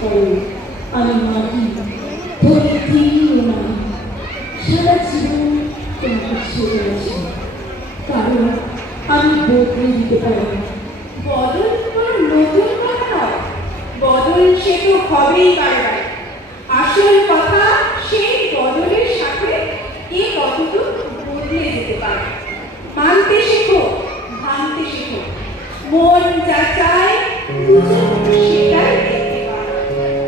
করো আমি মাটি ধরিত্রীও না সারা জীবন তোমাকে ছেড়ে আছি কারণ আমি বদলে দিতে পারি বদল কোনো নতুন কথা নয়, বদল সে তো হবেই বারবার। আসল কথা সেই বদলের সাথে কে কতটুকু বদলে যেতে পারে। মানতে শেখো, ভাঙতে শেখো, মন যা চায় দুজন সেটাই দেখতে পায়।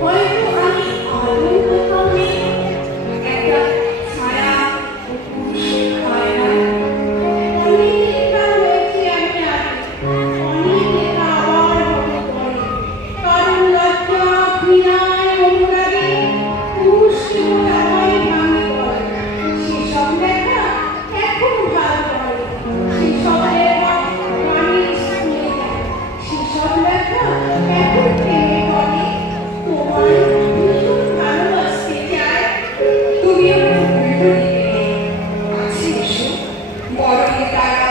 হয়তো আমি আলোর কোথাও নেই, একটা ছায়া ও পুরুষ হয় না। অনেক লেখা হয়েছে আমি আগে, অনেক লেখা আবার হবে পরে। কারণ লজ্জা, ঘৃণায়, অনুরাগে পুরুষ কেবল আমায় ভাঙে পড়ে। সেসব লেখা এখন ভালো পড়ে, সেসব লেখা গানের স্কুলে যায়, সেসব লেখা এখন প্রেমে পড়ে। তোমায় ভীষণ ভালোবাসতে চায়, তুমি আমার উল্টো দিকে নেই। কাছে এসো, বড় তার